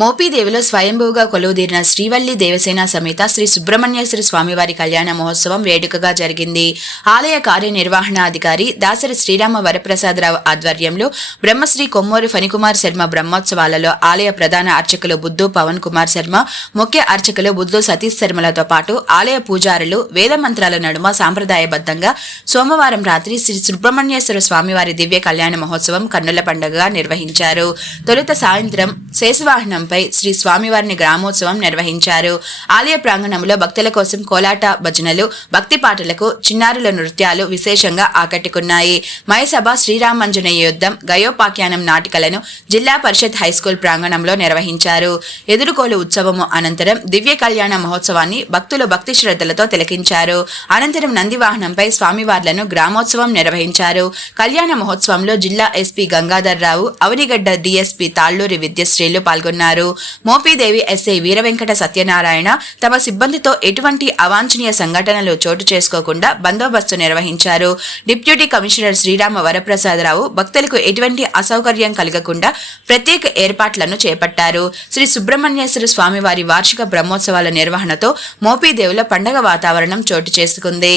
మోపిదేవిలో స్వయంభూగా కొలువుదీరిన శ్రీవల్లి దేవసేన సమేత శ్రీ సుబ్రహ్మణ్యేశ్వర స్వామివారి కళ్యాణ మహోత్సవం వేడుకగా జరిగింది. ఆలయ కార్యనిర్వహణాధికారి దాసరి శ్రీరామ వరప్రసాదరావు ఆధ్వర్యంలో బ్రహ్మశ్రీ కొమ్మూరి ఫణికుమార్ శర్మ బ్రహ్మోత్సవాలలో ఆలయ ప్రధాన అర్చకులు బుద్ధు పవన్ కుమార్ శర్మ ముఖ్య అర్చకులు బుద్ధు సతీష్ శర్మలతో పాటు ఆలయ పూజారులు వేద మంత్రాల నడుమ సాంప్రదాయబద్ధంగా సోమవారం రాత్రి శ్రీ సుబ్రహ్మణ్యేశ్వర స్వామివారి దివ్య కళ్యాణ మహోత్సవం కన్నుల పండుగగా నిర్వహించారు. తొలుత సాయంత్రం శేషవాహనం శేషవాహనంపై శ్రీ స్వామివారిని గ్రామోత్సవం నిర్వహించారు. ఆలయ ప్రాంగణంలో భక్తుల కోసం కోలాట భజనలు భక్తి పాటలకు చిన్నారుల నృత్యాలు విశేషంగా ఆకట్టుకున్నాయి. మయసభ శ్రీరామంజనేయ యుద్ధం గయోపాఖ్యానం నాటికలను జిల్లా పరిషత్ హైస్కూల్ ప్రాంగణంలో నిర్వహించారు. ఎదురుకోలు ఉత్సవము అనంతరం దివ్య కళ్యాణ మహోత్సవాన్ని భక్తులు భక్తి శ్రద్ధలతో తిలకించారు. అనంతరం నందివాహనంపై స్వామివార్లను గ్రామోత్సవం నిర్వహించారు. కళ్యాణ మహోత్సవంలో జిల్లా ఎస్పీ గంగాధర్ రావు అవనిగడ్డ డిఎస్పీ తాళ్ళూరి విద్యశ్రీలు పాల్గొన్నారు. మోపీదేవి ఎస్ఐ వీరవెంకట సత్యనారాయణ తమ సిబ్బందితో ఎటువంటి అవాంఛనీయ సంఘటనలు చోటు చేసుకోకుండా బందోబస్తు నిర్వహించారు. డిప్యూటీ కమిషనర్ శ్రీరామ వరప్రసాదరావు భక్తులకు ఎటువంటి అసౌకర్యం కలగకుండా ప్రత్యేక ఏర్పాట్లను చేపట్టారు. శ్రీ సుబ్రహ్మణ్యేశ్వర స్వామివారి వార్షిక బ్రహ్మోత్సవాల నిర్వహణతో మోపీదేవుల పండగ వాతావరణం చోటు చేసుకుంది.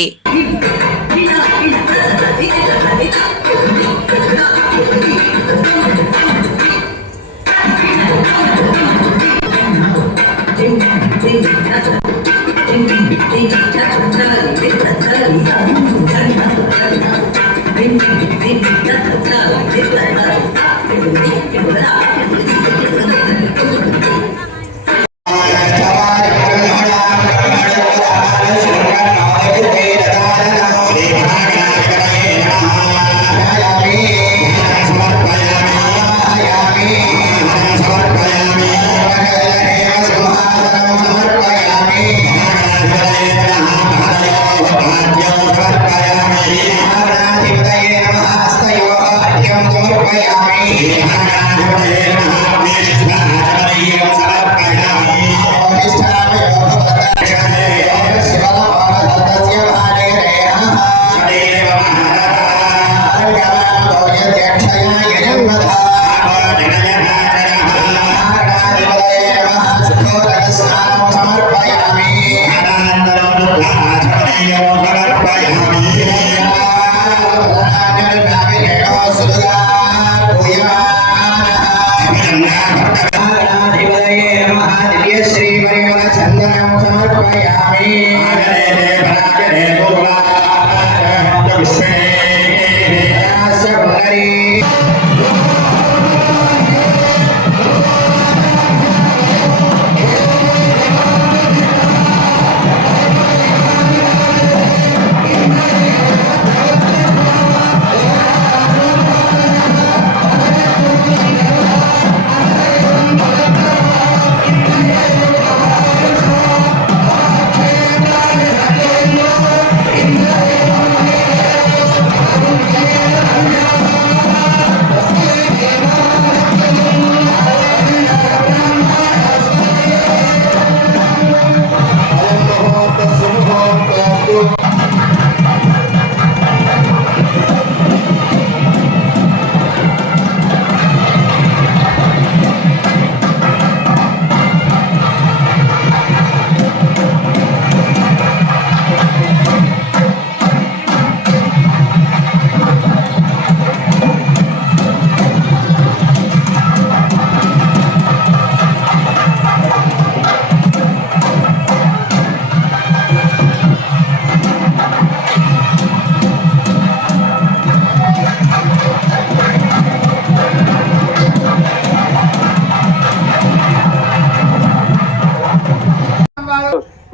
Yeah.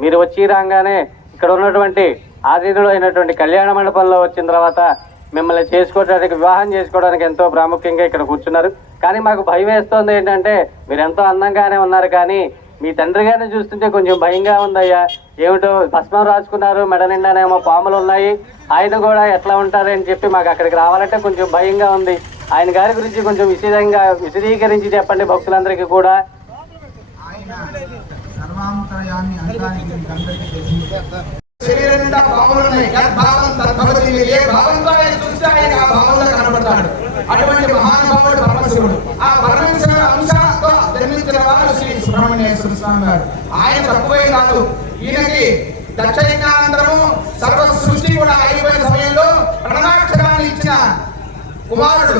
మీరు వచ్చి రాగానే ఇక్కడ ఉన్నటువంటి ఆధీనులు అయినటువంటి కళ్యాణ మండపంలో వచ్చిన తర్వాత మిమ్మల్ని చేసుకోవడానికి వివాహం చేసుకోవడానికి ఎంతో ప్రాముఖ్యంగా ఇక్కడ కూర్చున్నారు. కానీ మాకు భయం వేస్తోంది ఏంటంటే మీరు ఎంతో అందంగానే ఉన్నారు కానీ మీ తండ్రి గారిని చూస్తుంటే కొంచెం భయంగా ఉందయ్యా. ఏమిటో భస్మం రాసుకున్నారు మెడ నిండానేమో పాములు ఉన్నాయి. ఆయన కూడా ఎట్లా ఉంటారని చెప్పి మాకు అక్కడికి రావాలంటే కొంచెం భయంగా ఉంది. ఆయన గారి గురించి కొంచెం విశదంగా విశదీకరించి చెప్పండి భక్తులందరికీ కూడా ఆయన సర్వాంతర్యాన్ని అంతానికి మీకు అందరికీ తెలిసిందే శరీరం నిండా ఉన్నాయి. యద్భావం తద్భవతి మీరు ఏ భావంతో ఆయన చూస్తే ఆయన ఆ భావంలో కనబడతాడు. అటువంటి మహానుభావుడు పరమశివుడు. ఆ పరమశివుడు అంశాలతో జన్మించిన వారు శ్రీ సుబ్రహ్మణ్యేశ్వర స్వామి గారు. ఆయన తక్కువే కాదు. ఈయనకి దక్షిణానంతరము సర్వ సృష్టి కూడా అయిపోయిన సమయంలో ప్రణాక్షరాన్ని ఇచ్చిన కుమారుడు.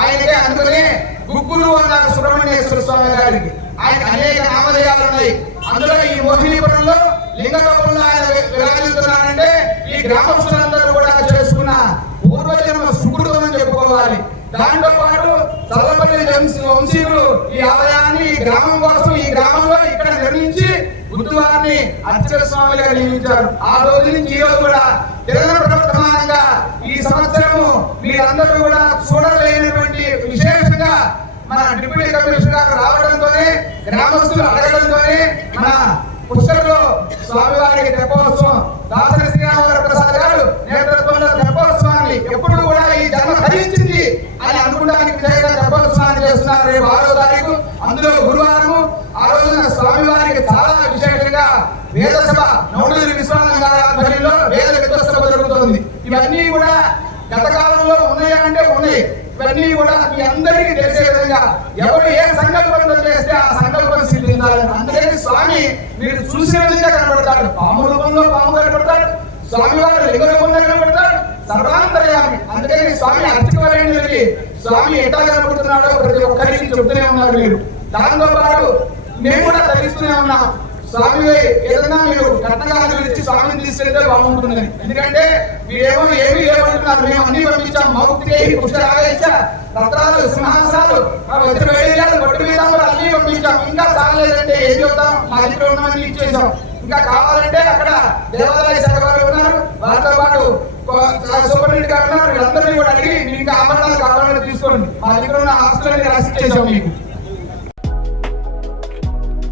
ఆయనకే అందుకనే గుగ్గురు అన్నారు సుబ్రహ్మణ్యేశ్వర స్వామి గారికి. ఆయన అనేక నామధేయాలు ఉన్నాయి. అందులో ఈ మోహినీపురంలో లింగరూపంలో ఆయన వి- విరాజిల్లుతున్నారంటే ఈ గ్రామస్తులందరూ కూడా చేసుకున్న పూర్వజన్మ సుకృతం అని చెప్పుకోవాలి. దాంతో పాటు చల్లపల్లి వంశీయులు ఈ ఆలయాన్ని ఈ గ్రామం కోసం ఈ గ్రామంలో ఇక్కడ నిర్మించి బుద్ధువారిని అర్చక స్వామిగా నియమించారు. ఆ రోజు నుంచి ఈ రోజు కూడా తిరుమల ప్రవర్తమానంగా ఈ సంవత్సరము మీరందరూ కూడా చూడలేనటువంటి మన డిప్యూటీ కమిషనర్ రావడంతోనే గ్రామస్తులు అడగడంతోనే మన పుష్కర్లో స్వామివారికి తెప్పోత్సవం. దాసరి శ్రీరామవర ప్రసాద్ గారు నేతృత్వంలో తెప్పోత్సవాన్ని ఎప్పుడు కూడా ఈ జన్మ ధరించింది అని అనుకోవడానికి విధంగా తెప్పోత్సవాన్ని చేస్తున్నారు రేపు ఆరో తారీఖు అందులో గురువారము ఆ రోజున స్వామివారికి చాలా విశేషంగా వేద సభ నవడూరి విశ్వనాథం గారి ఆధ్వర్యంలో వేద విద్వ సభ జరుగుతుంది ఇవన్నీ కూడా గత కాలంలో ఉన్నాయా అంటే ఉన్నాయి ఇవన్నీ కూడా మీ అందరికీ తెలిసే విధంగా ఎవరు ఏ సంకల్పంతో చేస్తే ఆ సంకల్పం సిద్ధించాలని అందుకని స్వామి మీరు చూసిన విధంగా కనబడతాడు పాము రూపంలో పాము కనబడతాడు స్వామి వారు లింగ రూపంలో కనబడతాడు సర్వాంతర్యామి. అందుకని స్వామి అర్చకవరేణులకి స్వామి ఎట్లా కనబడుతున్నాడో ప్రతి ఒక్కరికి చెప్తూనే ఉన్నారు మీరు. దాంతో పాటు మేము కూడా తగ్గిస్తూనే ఉన్నాం. స్వామి ఏదైనా మీరు కట్టగాలు ఇచ్చి స్వామిని తీసుకెళ్తే బాగుంటుందని ఎందుకంటే మీరేమో ఏమి లేవంటున్నారు మేము అన్ని పంపించాం. మౌక్తికే పుష్కరాగ రత్నాలు సింహాసాలు ఆ వేడియాలు బొట్టు మీద కూడా అన్ని పంపించాం. ఇంకా చాలేదంటే ఏం చెప్తాం మా దగ్గర ఉన్నామని ఇచ్చేసాం. ఇంకా కావాలంటే అక్కడ దేవాలయ శాఖ ఉన్నారు. వారితో పాటు సూపరింటెండెంట్ గారు ఉన్నారు. వీళ్ళందరినీ కూడా అడిగి మీకు ఆభరణాలు కావాలని తీసుకోండి. మా దగ్గర ఉన్న ఆస్తులన్నీ రాసి ఇచ్చేసాం మీకు.